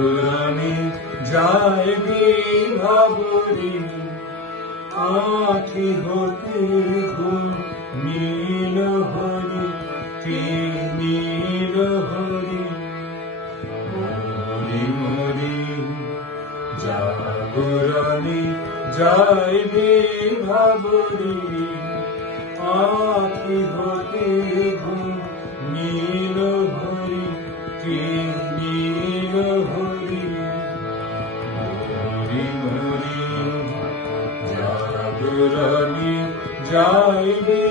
জাগরণে যাইবে ভাবরে আঁখি হতে ঘুম নীল হরি কে নীল হরি মরি মরি জাগরণে যাইবে ভাবরে আঁখি হতে ঘুম নীল হরি কে নীল হরি মরি মরি জাগরণে যাইবে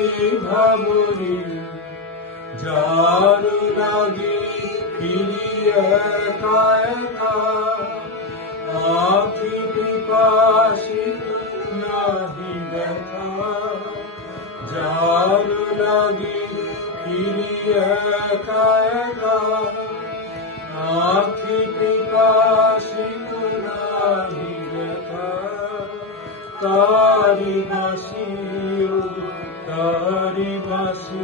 ভাবরে যার লাগে ফিরিয়া একা একা আঁখি পিপাসিত নাহি দেখা যার লাগে ফিরিয়া একা একা আঁখি পিপাসিত নাহি দেখা তারি বাসি তারি বাসি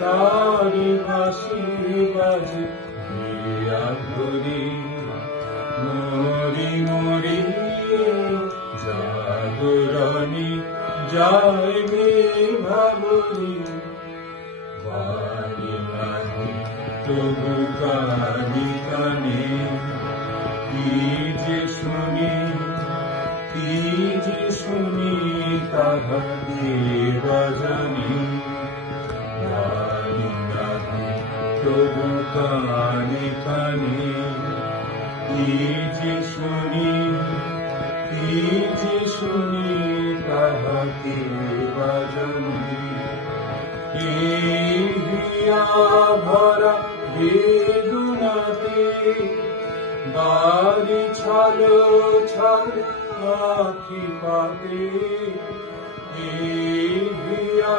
তারি বাসি বাজে দিয়া ধরি মরি মরি জাগরণে যাইবে ভাবরে বাড়ি নাহি তবু কানে কানে কি যে শুনি তাহা দেবা জানি বাড়ি নাহি তবু কানে কানে কি যে শুনি তাহা দেবা জানি হিয়া ভরা বেদনাতে বাড়ি ছলো ছল আঁখি পাতে হিয়া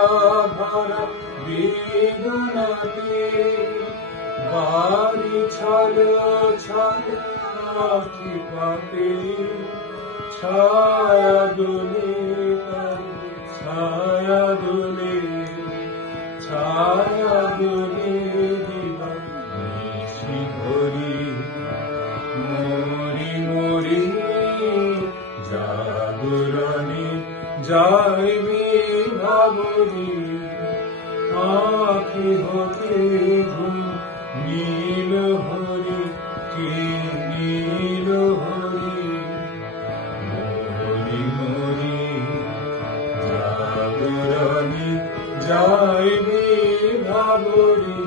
ভরা বেদনাতে বাড়ি ছলো ছল আঁখি পাতে ছায়া দোলে ছায়া দোলে ছায়া দোলে দিবা নিশি ভরি মরি মরি জাগরণে যাইবে ভাবরে আঁখি হতে ঘুম নীল হরি কে নীল হরি মরি মরি জাগরণে যাইবে ভাবরে।